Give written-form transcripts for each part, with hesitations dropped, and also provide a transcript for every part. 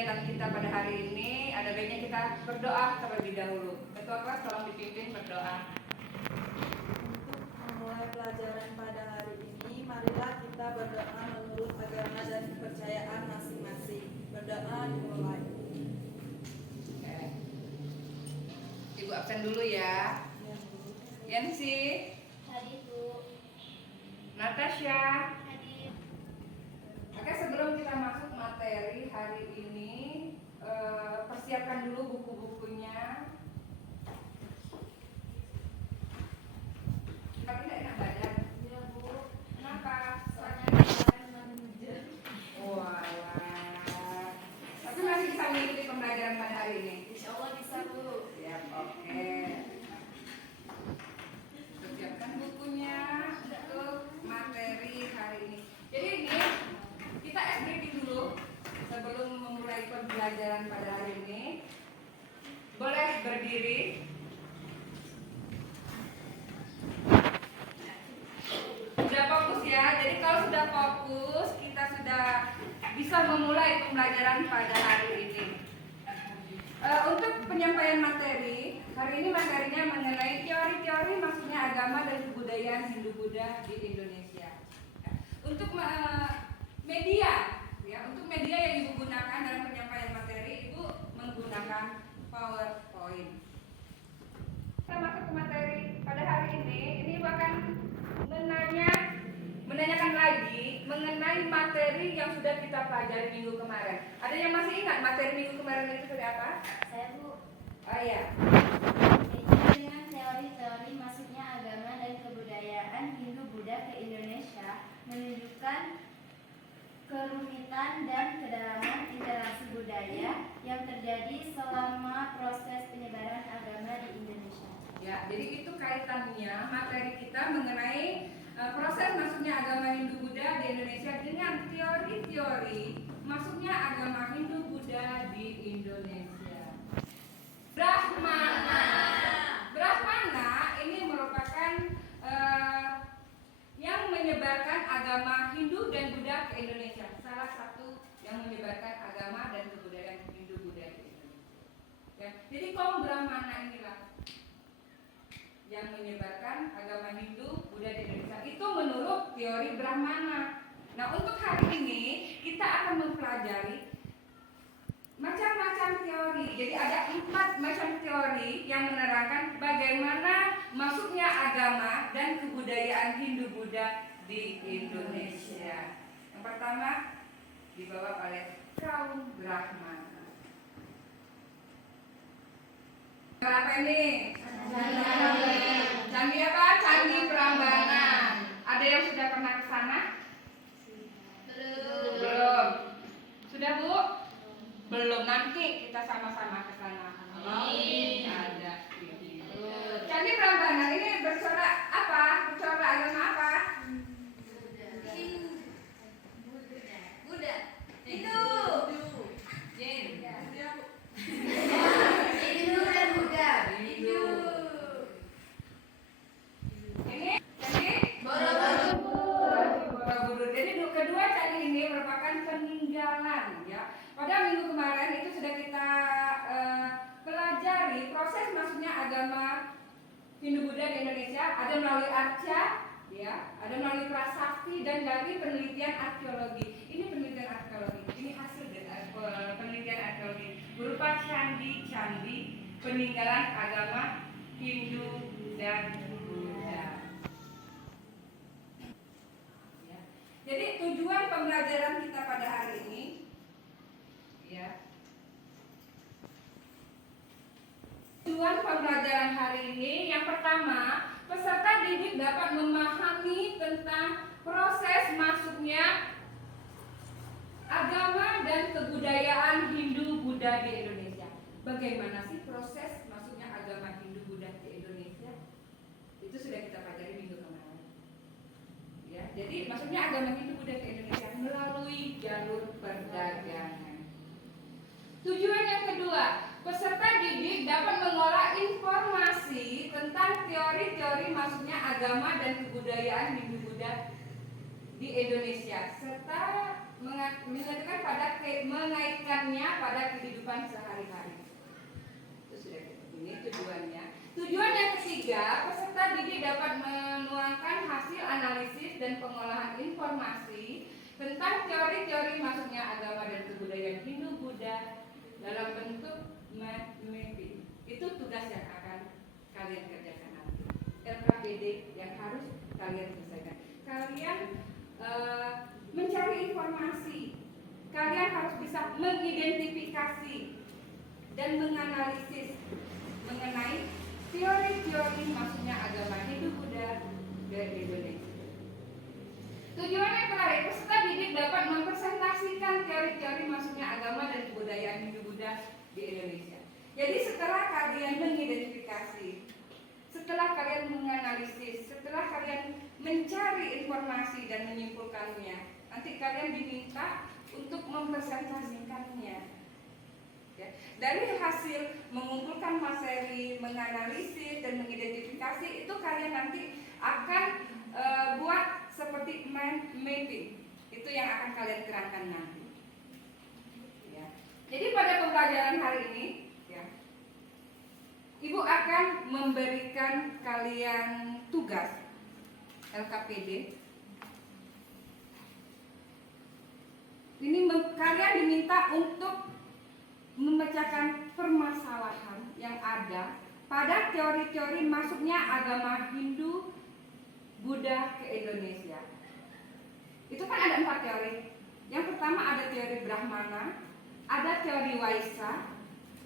kegiatan kita pada hari ini, ada baiknya kita berdoa terlebih dahulu. Ketua kelas tolong dipimpin berdoa. Untuk memulai pelajaran pada hari ini, marilah kita berdoa menurut agama dan kepercayaan masing-masing. Berdoa dimulai. Oke. Ibu absen dulu ya. Yansi, Hadir Bu. Natasha. Hadir. Oke, sebelum kita masuk materi hari ini, persiapkan dulu buku-bukunya. Tapi tidak enak badan. Iya Bu. Kenapa? Soalnya kemarin manajer. Wah. Tapi masih bisa mengikuti pembelajaran pada hari ini. Insya Allah bisa Bu. Siap, oke. Persiapkan bukunya untuk materi hari ini. Jadi ini kita SBP dulu sebelum memulai pembelajaran pada hari ini. Boleh berdiri. Sudah fokus ya. Jadi kalau sudah fokus, kita sudah bisa memulai pembelajaran pada hari ini. Untuk penyampaian materi, hari ini materinya mengenai teori-teori maksudnya agama dan kebudayaan Hindu-Buddha di Indonesia. Untuk media, ya, untuk media yang Ibu gunakan dalam penyampaian materi, Ibu menggunakan PowerPoint. Kita masuk ke materi pada hari ini Ibu akan menanyakan lagi mengenai materi yang sudah kita pelajari minggu kemarin. Ada yang masih ingat materi minggu kemarin itu seperti apa? Saya Bu. Oh iya. Media dengan teori-teori masuknya agama dan kebudayaan Hindu-Buddha ke Indonesia menunjukkan kerumitan dan kedalaman interaksi budaya yang terjadi selama proses penyebaran agama di Indonesia. Ya, jadi itu kaitannya materi kita mengenai proses masuknya agama Hindu-Buddha di Indonesia dengan teori-teori masuknya agama Hindu-Buddha di Indonesia. Brahmana ini merupakan yang menyebarkan agama Hindu dan Buddha ke Indonesia. Salah satu yang menyebarkan agama dan kebudayaan Hindu-Buddha di Indonesia. Ya, jadi kaum Brahmana inilah yang menyebarkan agama Hindu, Buddha di Indonesia. Itu menurut teori Brahmana. Nah, untuk hari ini kita akan mempelajari macam-macam teori. Jadi ada 4 macam teori yang menerangkan bagaimana masuknya agama dan kebudayaan Hindu-Buddha di Indonesia. Yang pertama dibawa oleh kaum Brahmana. Apa ini? Candi apa? Candi Prambanan. Ada yang sudah pernah ke sana? Belum. Sudah Bu? Belum. Nanti kita sama-sama ke sana. Ada. Candi Prambanan ini bercorak apa? Bercorak agama apa? Buddha. Hindu. Jin. Hindu dan Buddha. Hindu. Ini candi Borobudur. Jadi kedua candi ini merupakan peninggalan ya. Pada minggu kemarin itu sudah kita pelajari proses masuknya agama Hindu-Buddha di Indonesia. Ada melalui arca, ya, ada melalui prasasti dan dari penelitian arkeologi. Ini penelitian arkeologi. Ini hasil dari penelitian arkeologi berupa candi-candi peninggalan agama Hindu dan Buddha. Ya. Jadi tujuan pembelajaran kita pada hari ini, ya. Tujuan pembelajaran hari ini yang pertama, peserta didik dapat memahami tentang proses masuknya agama dan kebudayaan Hindu-Buddha di Indonesia. Bagaimana sih proses masuknya agama Hindu-Buddha di Indonesia? Itu sudah kita pelajari minggu kemarin. Ya, jadi masuknya agama Hindu-Buddha ke Indonesia melalui jalur perdagangan. Tujuan yang kedua, peserta didik dapat mengolah informasi tentang teori-teori masuknya agama dan kebudayaan Hindu-Buddha di Indonesia serta mengaitkan pada mengaitkannya pada kehidupan sehari-hari. Itu sudah ini tujuannya. Tujuan yang ketiga, peserta didik dapat menuangkan hasil analisis dan pengolahan informasi tentang teori-teori masuknya agama dan kebudayaan Hindu-Buddha dalam bentuk mapping. Itu tugas yang akan kalian kerjakan nanti. LKPD yang harus kalian selesaikan. Kalian mencari informasi. Kalian harus bisa mengidentifikasi dan menganalisis mengenai teori-teori masuknya agama Hindu-Buddha ke Indonesia. Tujuan yang terakhir, peserta didik dapat mempresentasikan teori-teori masuknya agama dan kebudayaan Hindu-Buddha di Indonesia. Jadi setelah kalian mengidentifikasi, setelah kalian menganalisis, setelah kalian mencari informasi dan menyimpulkannya, nanti kalian diminta untuk mempresentasikannya. Ya. Dari hasil mengumpulkan materi, menganalisis dan mengidentifikasi itu kalian nanti akan buat seperti mapping. Itu yang akan kalian kerangkan nanti. Ya. Jadi pada pembelajaran hari ini, ya, Ibu akan memberikan kalian tugas LKPD. Ini kalian diminta untuk memecahkan permasalahan yang ada pada teori-teori masuknya agama Hindu Buddha ke Indonesia. Itu kan ada 4 teori. Yang pertama ada teori Brahmana, ada teori Waisa,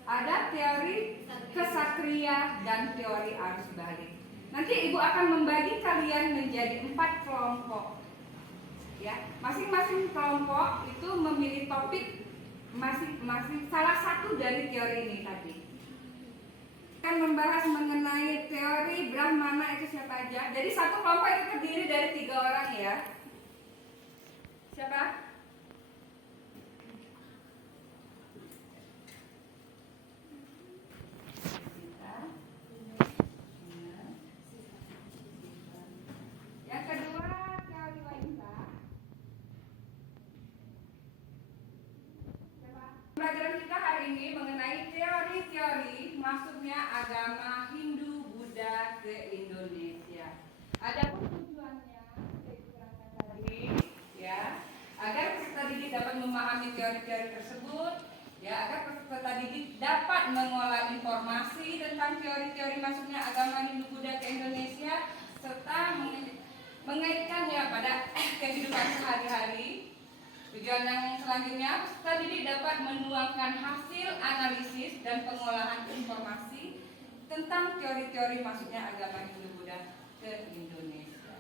ada teori Kesatria, dan teori arus balik. Nanti Ibu akan membagi kalian menjadi 4 kelompok. Ya, masing-masing kelompok itu memilih topik masing-masing salah satu dari teori ini tadi. Akan membahas mengenai teori Brahmana itu siapa aja. Jadi satu kelompok itu terdiri dari 3 orang ya. Siapa? Yang kedua teori Waisa. Pelajaran kita hari ini mengenai teori-teori masuknya agama Hindu-Buddha ke Indonesia. Adapun tujuannya, saya jelaskan tadi, ya, agar peserta didik dapat memahami teori-teori tersebut, ya, agar peserta didik dapat mengolah informasi tentang teori-teori masuknya agama Hindu-Buddha ke Indonesia, serta mengaitkannya pada kehidupan sehari-hari. Tujuan yang selanjutnya, peserta didik dapat menuangkan hasil analisis dan pengolahan informasi tentang teori-teori masuknya agama Hindu-Buddha ke Indonesia.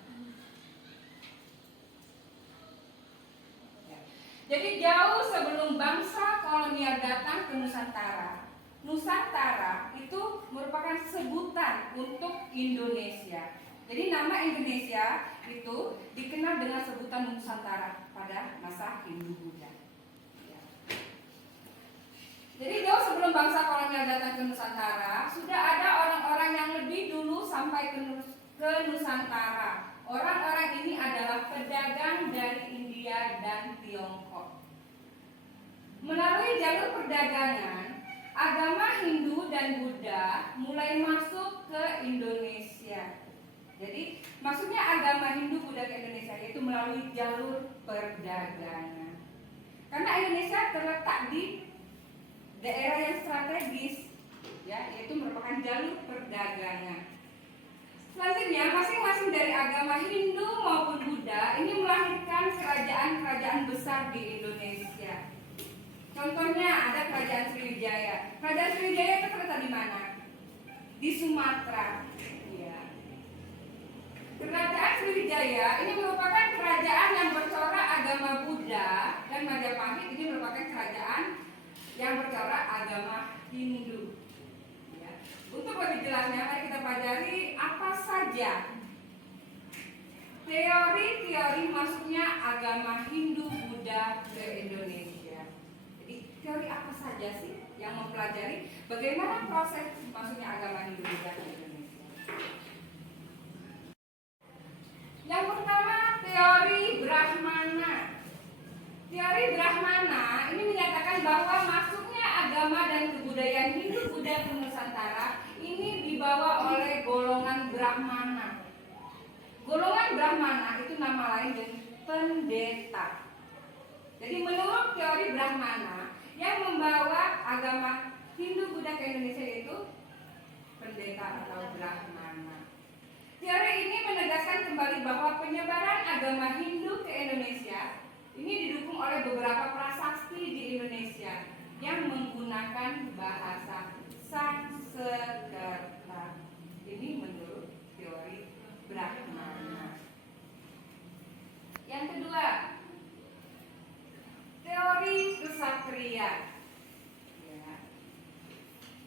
Ya. Jadi jauh sebelum bangsa kolonial datang ke Nusantara, Nusantara itu merupakan sebutan untuk Indonesia. Jadi nama Indonesia itu dikenal dengan sebutan Nusantara pada masa Hindu-Buddha. Ya. Jadi jauh sebelum bangsa kolonial datang ke Nusantara, sudah ada orang-orang yang lebih dulu sampai ke Nusantara. Orang-orang ini adalah pedagang dari India dan Tiongkok. Melalui jalur perdagangan, agama Hindu dan Buddha mulai masuk ke Indonesia. Jadi maksudnya agama Hindu Buddha ke Indonesia yaitu melalui jalur perdagangan. Karena Indonesia terletak di daerah yang strategis, ya, yaitu merupakan jalur perdagangan. Selanjutnya, masing-masing dari agama Hindu maupun Buddha ini melahirkan kerajaan-kerajaan besar di Indonesia. Contohnya ada Kerajaan Sriwijaya. Kerajaan Sriwijaya itu terletak di mana? Di Sumatera. Kerajaan Sriwijaya ini merupakan kerajaan yang bercorak agama Buddha, dan Majapahit ini merupakan kerajaan yang bercorak agama Hindu. Ya. Untuk lebih jelasnya, mari kita pelajari apa saja teori-teori masuknya agama Hindu Buddha ke Indonesia. Jadi teori apa saja sih yang mempelajari bagaimana proses masuknya agama Hindu Buddha ke Indonesia? Yang pertama, teori Brahmana. Teori agama dan kebudayaan Hindu-Buddha Nusantara ini dibawa oleh golongan Brahmana. Golongan Brahmana itu nama lain dari pendeta. Jadi menurut teori Brahmana, yang membawa agama Hindu-Buddha ke Indonesia itu pendeta atau Brahmana. Teori ini menegaskan kembali bahwa penyebaran agama Hindu ke Indonesia ini didukung oleh beberapa prasasti di Indonesia yang menggunakan bahasa Sanskerta. Ini menurut teori Brahmana. Yang kedua, teori kesatria. Ya.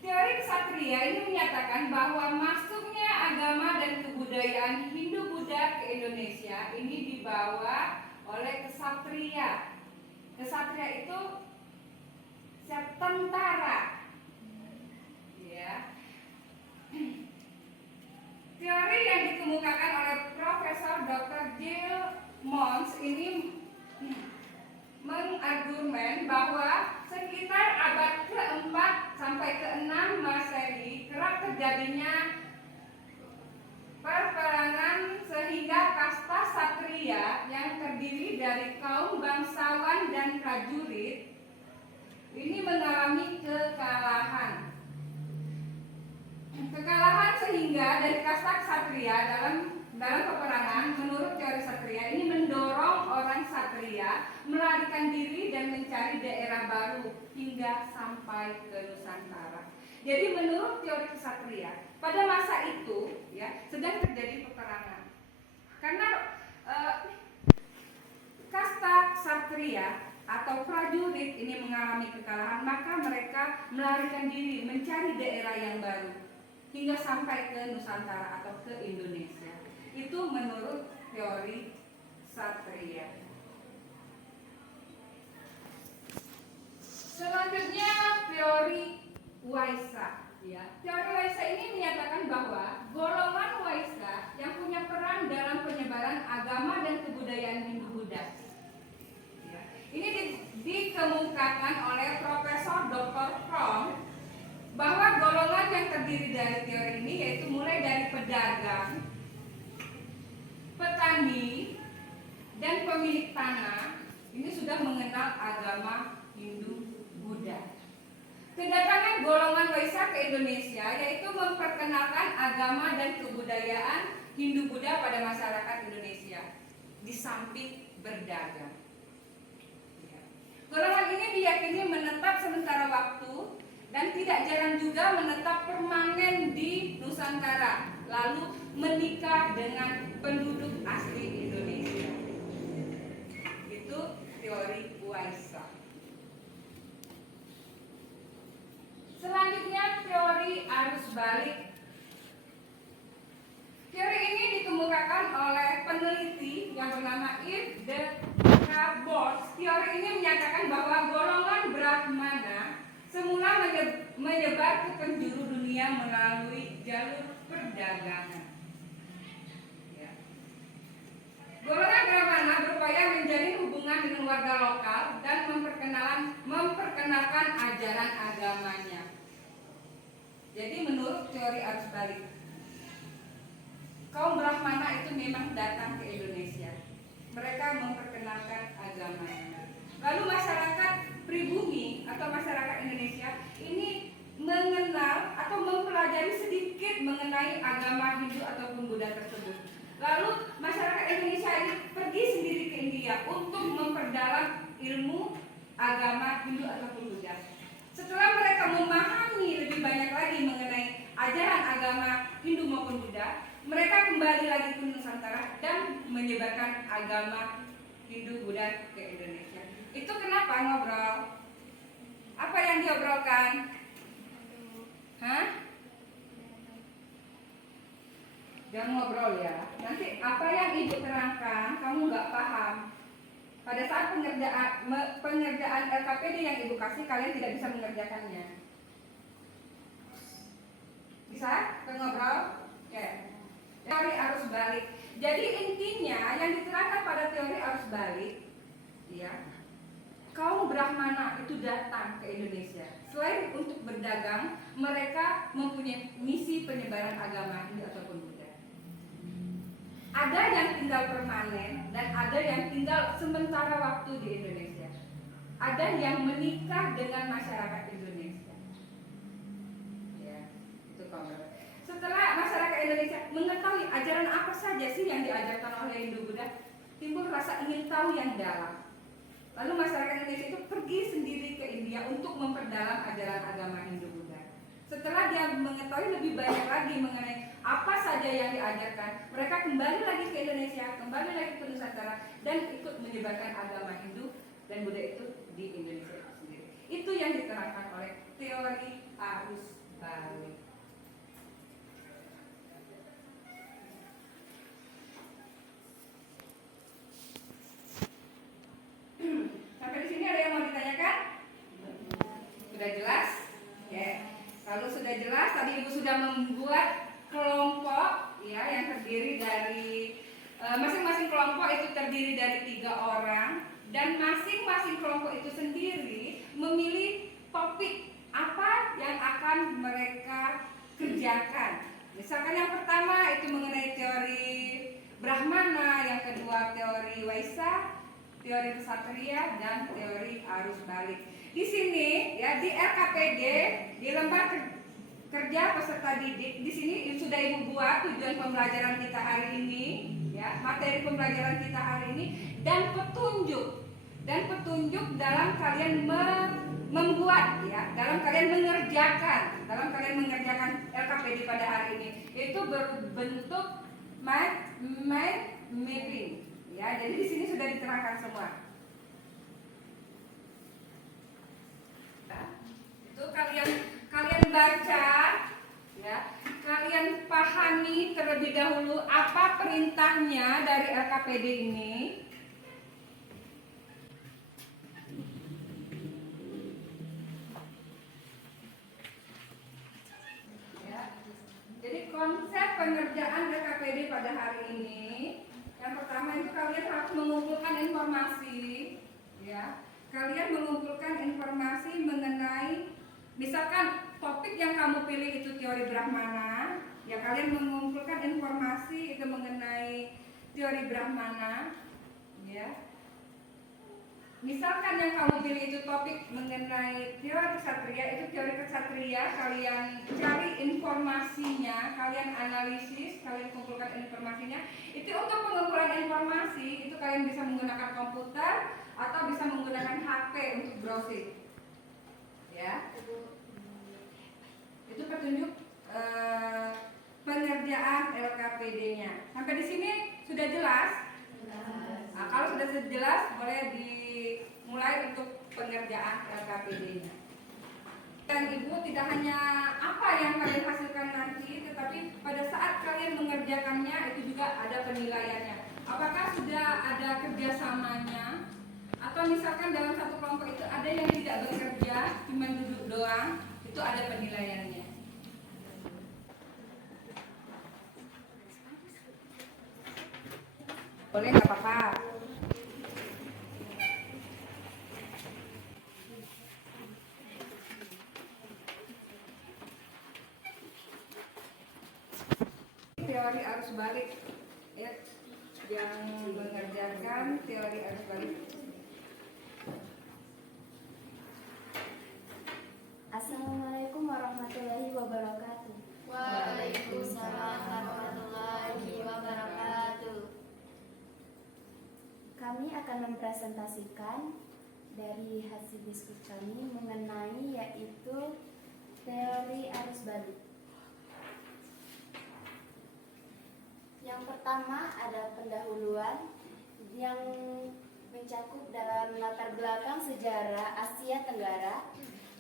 Teori kesatria ini menyatakan bahwa masuknya agama dan kebudayaan Hindu-Buddha ke Indonesia ini dibawa oleh kesatria. Kesatria itu tentara. Ya. Teori yang dikemukakan oleh Profesor Dr. Jill Mons ini mengargumen bahwa sekitar abad ke-4 sampai ke-6 Masehi kerap terjadinya perperangan sehingga kasta satria yang terdiri dari kaum bangsawan dan prajurit ini mengalami kekalahan. Kekalahan sehingga dari kasta satria dalam peperangan menurut teori satria ini mendorong orang satria melarikan diri dan mencari daerah baru hingga sampai ke Nusantara. Jadi menurut teori kesatria pada masa itu ya sedang terjadi peperangan. Karena kasta satria atau prajurit ini mengalami kekalahan, maka mereka melarikan diri mencari daerah yang baru hingga sampai ke Nusantara atau ke Indonesia. Itu menurut teori satria. Selanjutnya teori Waisa. Ya. Teori Waisa ini menyatakan bahwa golongan Waisa yang punya peran dalam penyebaran agama dan kebudayaan Hindu-Buddha. Ya. Ini dikemukakan oleh Profesor Dr. Krom bahwa golongan yang terdiri dari teori ini yaitu mulai dari pedagang, petani, dan pemilik tanah ini sudah mengenal agama Hindu-Buddha. Kedatangan golongan Waisa ke Indonesia yaitu memperkenalkan agama dan kebudayaan Hindu-Buddha pada masyarakat Indonesia di samping berdagang. Golongan ini diyakini menetap sementara waktu dan tidak jarang juga menetap permanen di Nusantara, lalu menikah dengan penduduk asli Indonesia. Itu teori Waisa. Selanjutnya teori arus balik. Teori ini dikemukakan oleh peneliti yang bernama Yves de Cabots. Teori ini menyatakan bahwa golongan Brahmana semula menyebar ke penjuru dunia melalui jalur perdagangan. Ya. Golongan Brahmana berupaya menjalin hubungan dengan warga lokal dan memperkenalkan ajaran agamanya. Jadi menurut teori arus balik, kaum Brahmana itu memang datang ke Indonesia. Mereka memperkenalkan agamanya. Lalu masyarakat pribumi atau masyarakat Indonesia ini mengenal atau mempelajari sedikit mengenai agama Hindu ataupun Buddha tersebut. Lalu masyarakat Indonesia ini pergi sendiri ke India untuk memperdalam ilmu agama Hindu ataupun Buddha. Setelah mereka memahami lebih banyak lagi mengenai ajaran agama Hindu maupun Buddha, mereka kembali lagi ke Nusantara dan menyebarkan agama Hindu Buddha ke Indonesia. Itu kenapa ngobrol? Apa yang diobrolkan? Hah? Jangan ngobrol ya. Nanti apa yang ibu terangkan kamu nggak paham. Pada saat pengerjaan LKPD yang ibu kasih, kalian tidak bisa mengerjakannya. Bisa? Kita ngobrol? Ya. Teori arus balik. Jadi intinya yang diterangkan pada teori arus balik, ya. kaum Brahmana itu datang ke Indonesia. Selain untuk berdagang, mereka mempunyai misi penyebaran agama Hindu ataupun Buddha. Ada yang tinggal permanen dan ada yang tinggal sementara waktu di Indonesia. Ada yang menikah dengan masyarakat Indonesia. Ya, itu kaum. Setelah masyarakat Indonesia mengetahui ajaran apa saja sih yang diajarkan oleh Hindu Buddha, timbul rasa ingin tahu yang dalam. Lalu masyarakat Indonesia itu pergi sendiri ke India untuk memperdalam ajaran agama Hindu Buddha. Setelah dia mengetahui lebih banyak lagi mengenai apa saja yang diajarkan, mereka kembali lagi ke Indonesia, kembali lagi ke Nusantara, dan ikut menyebarkan agama Hindu dan Buddha itu di Indonesia itu sendiri. Itu yang diterangkan oleh teori arus balik. Sampai di sini ada yang mau ditanyakan? Sudah jelas? Ya. Kalau sudah jelas, tadi Ibu sudah membuat kelompok ya yang terdiri dari masing-masing kelompok itu terdiri dari 3 orang dan masing-masing kelompok itu sendiri memilih topik apa yang akan mereka kerjakan. Misalkan yang pertama itu mengenai teori Brahmana, yang kedua teori Waisa, teori Ksatria, dan teori arus balik. Di sini ya di LKPD di lembar kerja peserta didik di sini sudah Ibu buat tujuan pembelajaran kita hari ini, ya materi pembelajaran kita hari ini dan petunjuk dalam kalian membuat ya dalam kalian mengerjakan LKPD pada hari ini itu berbentuk mind mapping. Ya, jadi di sini sudah diterangkan semua. Nah, itu kalian baca, ya, kalian pahami terlebih dahulu apa perintahnya dari LKPD ini. Ya, jadi konsep pengerjaan LKPD pada hari ini. Yang pertama itu kalian harus mengumpulkan informasi, ya. Kalian mengumpulkan informasi mengenai, misalkan topik yang kamu pilih itu teori Brahmana, ya kalian mengumpulkan informasi itu mengenai teori Brahmana, ya. Misalkan yang kamu pilih itu topik mengenai teori Ksatria, itu teori Ksatria, kalian cari informasinya, kalian analisis, kalian kumpulkan informasinya. Itu untuk pengumpulan informasi, itu kalian bisa menggunakan komputer atau bisa menggunakan HP untuk browsing. Ya. Itu petunjuk pengerjaan LKPD-nya. Sampai di sini sudah jelas? Nah, kalau sudah jelas, boleh dimulai untuk pengerjaan LKPD-nya. Dan Ibu tidak hanya apa yang kalian hasilkan nanti, tetapi pada saat kalian mengerjakannya itu juga ada penilaiannya. Apakah sudah ada kerjasamanya? Atau misalkan dalam satu kelompok itu ada yang tidak bekerja, cuma duduk doang, itu ada penilaiannya. Boleh, nggak apa-apa. Teori arus balik ya, yang mengerjakan teori arus balik. Assalamualaikum warahmatullahi wabarakatuh. Waalaikumsalam warahmatullahi wabarakatuh. Kami akan mempresentasikan dari hasil diskusi kami mengenai yaitu teori arus balik. Yang pertama ada pendahuluan yang mencakup dalam latar belakang sejarah Asia Tenggara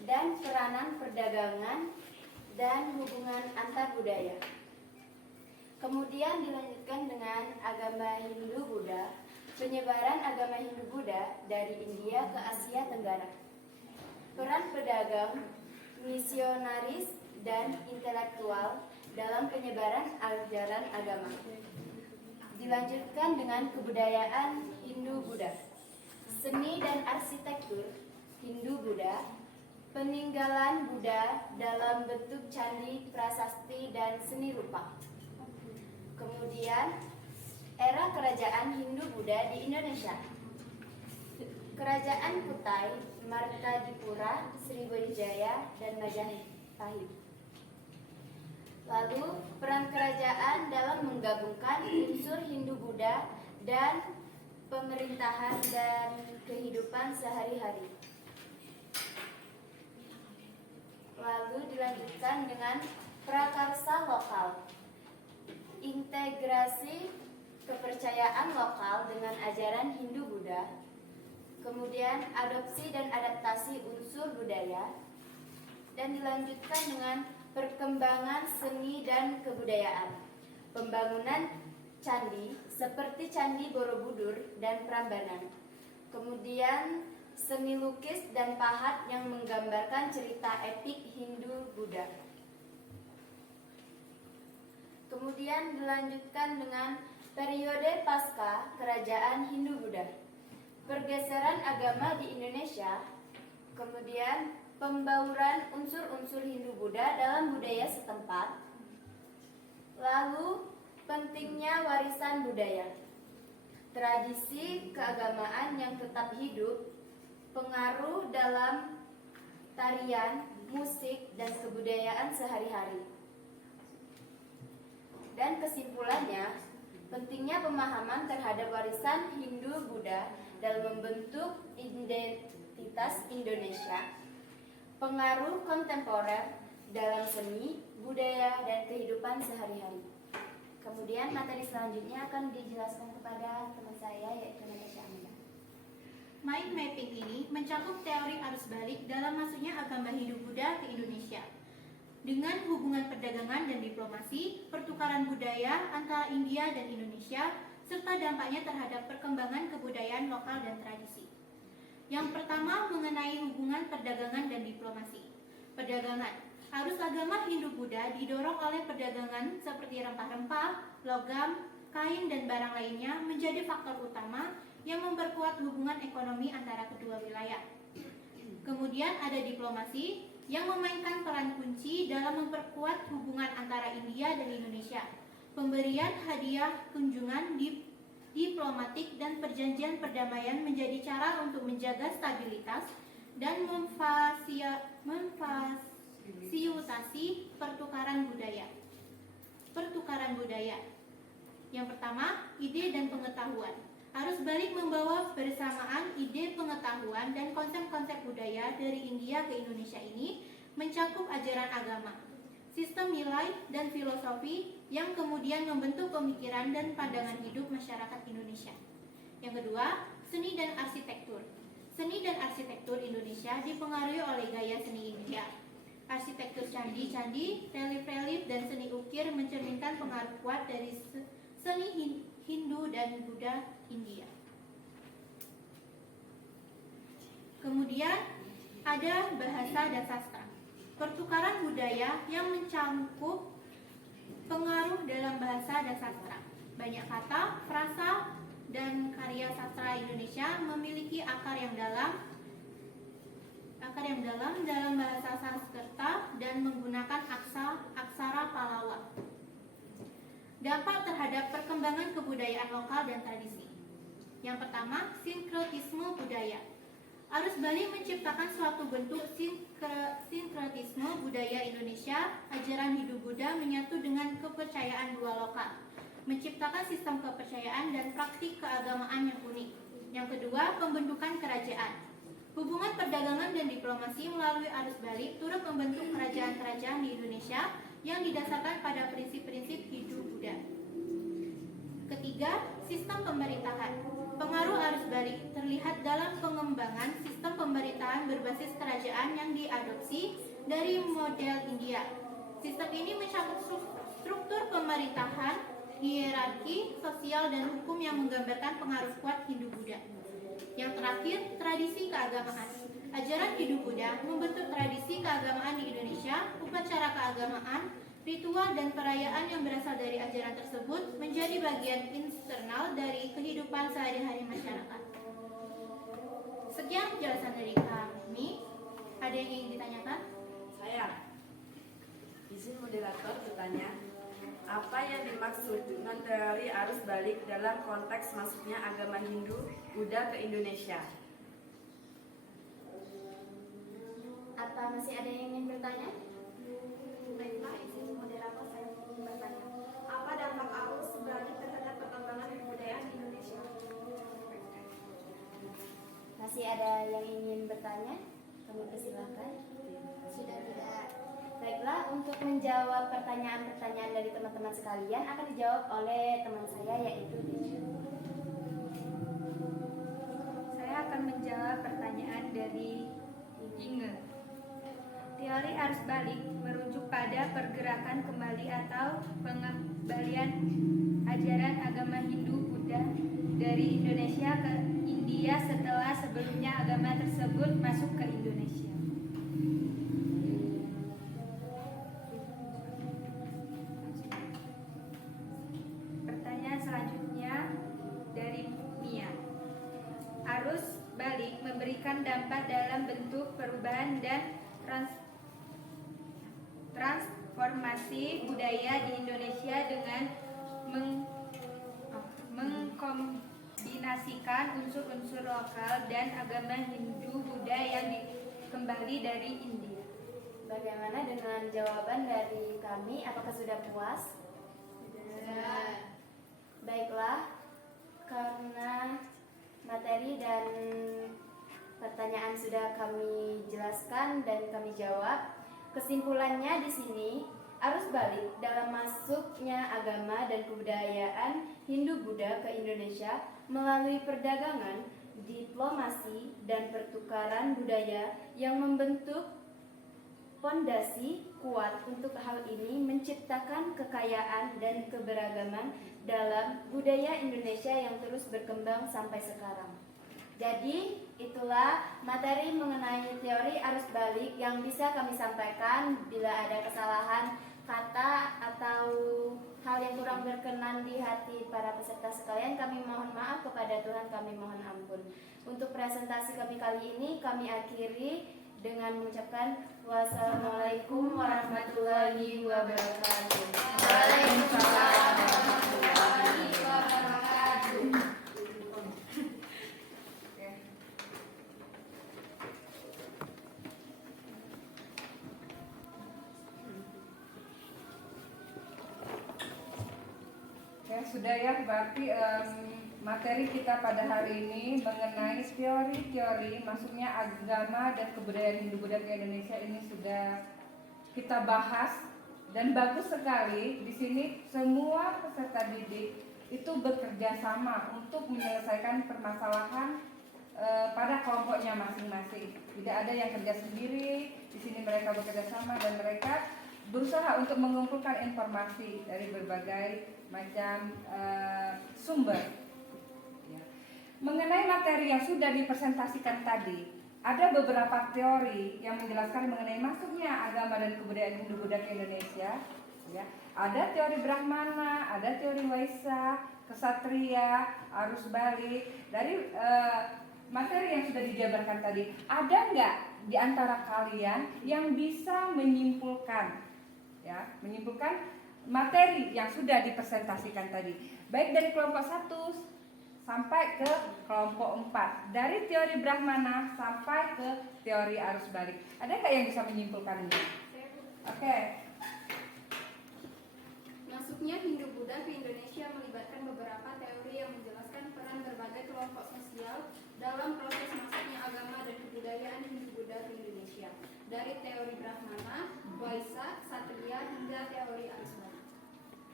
dan peranan perdagangan dan hubungan antar budaya. Kemudian dilanjutkan dengan agama Hindu-Buddha, penyebaran agama Hindu-Buddha dari India ke Asia Tenggara. Peran pedagang, misionaris, dan intelektual dalam penyebaran ajaran agama. Dilanjutkan dengan kebudayaan Hindu-Buddha. seni dan arsitektur Hindu-Buddha, peninggalan Buddha dalam bentuk candi, prasasti, dan seni rupa. Kemudian, era kerajaan Hindu-Buddha di Indonesia. Kerajaan Kutai, Martadipura, Sriwijaya, dan Majapahit. Lalu, peran kerajaan dalam menggabungkan unsur Hindu-Buddha dan pemerintahan dan kehidupan sehari-hari. Lalu dilanjutkan dengan prakarsa lokal. Integrasi kepercayaan lokal dengan ajaran Hindu-Buddha. Kemudian adopsi dan adaptasi unsur budaya. Dan dilanjutkan dengan perkembangan seni dan kebudayaan. Pembangunan candi seperti Candi Borobudur dan Prambanan. Kemudian seni lukis dan pahat yang menggambarkan cerita epik Hindu-Buddha. Kemudian dilanjutkan dengan periode pasca kerajaan Hindu-Buddha. Pergeseran agama di Indonesia. Kemudian pembauran unsur-unsur Hindu-Buddha dalam budaya setempat. Lalu pentingnya warisan budaya. Tradisi keagamaan yang tetap hidup, pengaruh dalam tarian, musik, dan kebudayaan sehari-hari. Dan kesimpulannya, pentingnya pemahaman terhadap warisan Hindu-Buddha dalam membentuk identitas Indonesia, pengaruh kontemporer dalam seni, budaya, dan kehidupan sehari-hari. Kemudian materi selanjutnya akan dijelaskan kepada teman saya, yaitu Natasha Amanda. Mind mapping ini mencakup teori arus balik dalam masuknya agama Hindu-Buddha ke Indonesia. Dengan hubungan perdagangan dan diplomasi, pertukaran budaya antara India dan Indonesia, serta dampaknya terhadap perkembangan kebudayaan lokal dan tradisi. Yang pertama mengenai hubungan perdagangan dan diplomasi. Perdagangan. Arus agama Hindu-Buddha didorong oleh perdagangan seperti rempah-rempah, logam, kain, dan barang lainnya menjadi faktor utama yang memperkuat hubungan ekonomi antara kedua wilayah. Kemudian ada diplomasi yang memainkan peran kunci dalam memperkuat hubungan antara India dan Indonesia. Pemberian hadiah, kunjungan, diplomatik, dan perjanjian perdamaian menjadi cara untuk menjaga stabilitas dan memfasilitasi pertukaran budaya. Pertukaran budaya. Yang pertama, ide dan pengetahuan. Arus balik membawa bersamaan ide, pengetahuan, dan konsep-konsep budaya dari India ke Indonesia ini mencakup ajaran agama, sistem nilai, dan filosofi yang kemudian membentuk pemikiran dan pandangan hidup masyarakat Indonesia. Yang kedua, seni dan arsitektur. Seni dan arsitektur Indonesia dipengaruhi oleh gaya seni India. Arsitektur candi-candi, relief-relief, dan seni ukir mencerminkan pengaruh kuat dari seni Hindu dan Buddha India. Kemudian ada bahasa dan sastra. Pertukaran budaya yang mencakup pengaruh dalam bahasa dan sastra. Banyak kata, frasa, dan karya sastra Indonesia memiliki akar yang dalam dalam bahasa Sanskerta dan menggunakan aksara Pallawa. Dampak terhadap perkembangan kebudayaan lokal dan tradisi. Yang pertama, sinkretisme budaya. Arus balik menciptakan suatu bentuk sinkretisme budaya Indonesia. Ajaran Hindu-Buddha menyatu dengan kepercayaan dua lokal, menciptakan sistem kepercayaan dan praktik keagamaan yang unik. Yang kedua, pembentukan kerajaan. Hubungan perdagangan dan diplomasi melalui arus balik turut membentuk kerajaan-kerajaan di Indonesia yang didasarkan pada prinsip-prinsip Hindu-Buddha. Ketiga, sistem pemerintahan. Pengaruh arus balik terlihat dalam pengembangan sistem pemerintahan berbasis kerajaan yang diadopsi dari model India. Sistem ini mencakup struktur pemerintahan, hierarki, sosial, dan hukum yang menggambarkan pengaruh kuat Hindu-Buddha. Yang terakhir, tradisi keagamaan. Ajaran Hindu-Buddha membentuk tradisi keagamaan di Indonesia. Upacara keagamaan, ritual, dan perayaan yang berasal dari ajaran tersebut menjadi bagian internal dari kehidupan sehari-hari masyarakat. Sekian penjelasan dari kami. Ada yang ingin ditanyakan? Saya, izin moderator bertanya, apa yang dimaksud dengan teori arus balik dalam konteks masuknya agama Hindu Buddha ke Indonesia? Apa masih ada yang ingin bertanya? Baiklah, izin moderator saya bertanya. Apa dampak arus balik terhadap perkembangan kebudayaan di Indonesia? Masih ada yang ingin bertanya? Kami persilahkan. Sudah tidak. Baiklah, untuk menjawab pertanyaan-pertanyaan dari teman-teman sekalian akan dijawab oleh teman saya yaitu Deju. Saya akan menjawab pertanyaan dari Inge. Teori arus balik merujuk pada pergerakan kembali atau pengembalian ajaran agama Hindu Buddha dari Indonesia ke India setelah sebelumnya agama tersebut masuk ke Indonesia. Pertanyaan selanjutnya dari Mia. Arus balik memberikan dampak dalam bentuk perubahan dan transformasi budaya di Indonesia dengan mengkombinasikan unsur-unsur lokal dan agama Hindu Buddha yang kembali dari India. Bagaimana dengan jawaban dari kami? Apakah sudah puas? Sudah. Baiklah, karena materi dan pertanyaan sudah kami jelaskan dan kami jawab. Kesimpulannya di sini, arus balik dalam masuknya agama dan kebudayaan Hindu-Buddha ke Indonesia melalui perdagangan, diplomasi, dan pertukaran budaya yang membentuk fondasi kuat. Untuk hal ini menciptakan kekayaan dan keberagaman dalam budaya Indonesia yang terus berkembang sampai sekarang. Jadi itulah materi mengenai teori arus balik yang bisa kami sampaikan. Bila ada kesalahan kata atau hal yang kurang berkenan di hati para peserta sekalian, kami mohon maaf, kepada Tuhan kami mohon ampun. Untuk presentasi kami kali ini kami akhiri dengan mengucapkan wassalamualaikum warahmatullahi wabarakatuh. Waalaikumsalam warahmatullahi wabarakatuh. Ya, sudah ya, berarti materi kita pada hari ini mengenai teori-teori masuknya agama dan kebudayaan Hindu-Buddha ke Indonesia ini sudah kita bahas, dan bagus sekali di sini semua peserta didik itu bekerja sama untuk menyelesaikan permasalahan pada kelompoknya masing-masing. Tidak ada yang kerja sendiri, di sini mereka bekerja sama dan mereka berusaha untuk mengumpulkan informasi dari berbagai macam sumber. Ya. Mengenai materi yang sudah dipresentasikan tadi, ada beberapa teori yang menjelaskan mengenai masuknya agama dan kebudayaan Hindu-Buddha ke Indonesia. Ya. Ada teori Brahmana, ada teori Waisa, Kesatria, arus balik. Dari materi yang sudah dijabarkan tadi, ada nggak di antara kalian yang bisa menyimpulkan, ya, menyimpulkan materi yang sudah dipresentasikan tadi, baik dari kelompok 1 sampai ke kelompok 4, dari teori Brahmana sampai ke teori arus balik? Ada nggak yang bisa menyimpulkannya? Oke. Masuknya Hindu-Buddha ke Indonesia melibatkan beberapa teori yang menjelaskan peran berbagai kelompok sosial dalam proses masuknya agama dan kebudayaan Hindu-Buddha ke Indonesia, dari teori Brahmana, Waisa, Ksatria, hingga teori arus balik.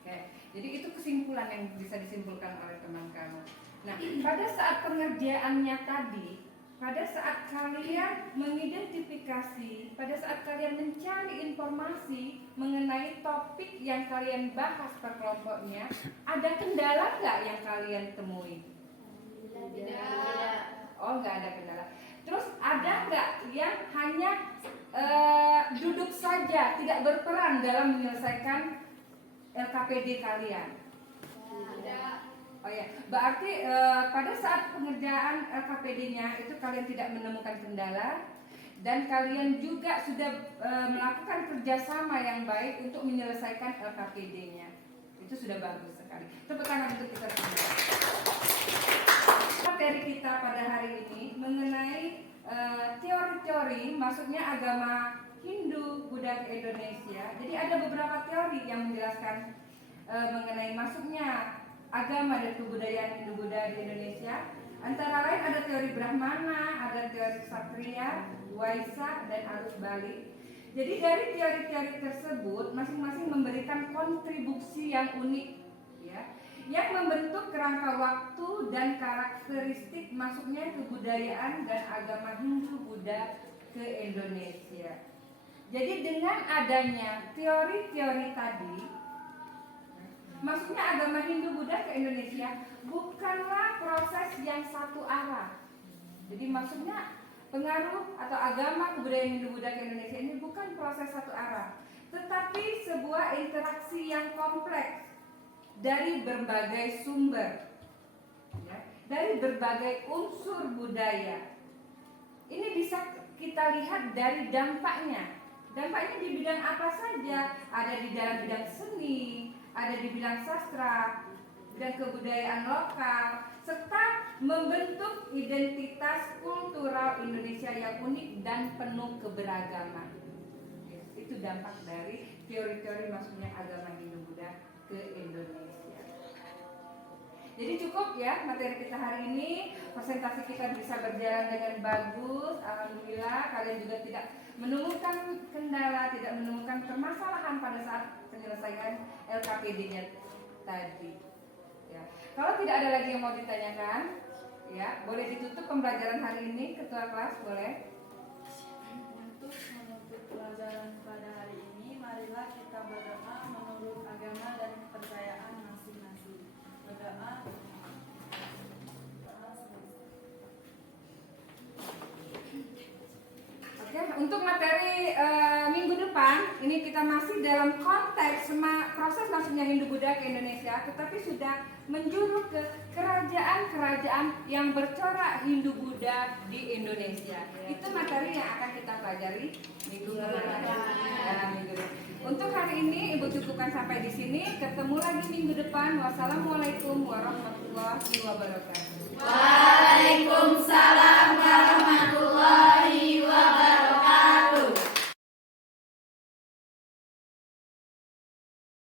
Oke, jadi itu kesimpulan yang bisa disimpulkan oleh teman kamu. Nah, pada saat pengerjaannya tadi, pada saat kalian mengidentifikasi, pada saat kalian mencari informasi mengenai topik yang kalian bahas per kelompoknya, ada kendala nggak yang kalian temui? Tidak. Oh, nggak ada kendala. Terus ada nggak yang hanya duduk saja, tidak berperan dalam menyelesaikan LKPD kalian? Tidak. Oh ya, berarti pada saat pengerjaan LKPD-nya itu kalian tidak menemukan kendala dan kalian juga sudah melakukan kerjasama yang baik untuk menyelesaikan LKPD-nya. Itu sudah bagus sekali. Tepuk tangan untuk kita semua. Materi kita pada hari ini mengenai teori-teori, maksudnya agama Hindu, Buddha ke Indonesia. Jadi ada beberapa teori yang menjelaskan mengenai masuknya agama dan kebudayaan Hindu-Buddha di Indonesia. Antara lain ada teori Brahmana, ada teori Ksatria, Waisa, dan Arus Balik. Jadi dari teori-teori tersebut masing-masing memberikan kontribusi yang unik, ya, yang membentuk kerangka waktu dan karakteristik masuknya kebudayaan dan agama Hindu-Buddha ke Indonesia. Jadi dengan adanya teori-teori tadi, maksudnya agama Hindu-Buddha ke Indonesia bukanlah proses yang satu arah. Jadi maksudnya pengaruh atau agama kebudayaan Hindu-Buddha ke Indonesia ini bukan proses satu arah, tetapi sebuah interaksi yang kompleks dari berbagai sumber, ya, dari berbagai unsur budaya. Ini bisa kita lihat dari dampaknya. Dampaknya di bidang apa saja? Ada di dalam bidang seni, ada di bidang sastra, bidang kebudayaan lokal, serta membentuk identitas kultural Indonesia yang unik dan penuh keberagaman. Itu dampak dari teori-teori masuknya agama Hindu-Buddha ke Indonesia. Jadi cukup ya materi kita hari ini. Presentasi kita bisa berjalan dengan bagus. Alhamdulillah kalian juga tidak menemukan kendala, tidak menemukan permasalahan pada saat penyelesaian LKPD-nya tadi. Ya. Kalau tidak ada lagi yang mau ditanyakan, ya boleh ditutup pembelajaran hari ini. Ketua kelas boleh. Untuk menutup pelajaran pada hari ini, marilah kita berdoa menurut agama dan kepercayaan masing-masing. Berdoa. Oke, untuk materi minggu depan ini kita masih dalam konteks proses masuknya Hindu-Buddha ke Indonesia, tetapi sudah menjuruk ke kerajaan-kerajaan yang bercorak Hindu-Buddha di Indonesia. Itu materi yang akan kita pelajari minggu depan. Untuk hari ini Ibu cukupkan sampai di sini. Ketemu lagi minggu depan. Wassalamualaikum warahmatullahi wabarakatuh.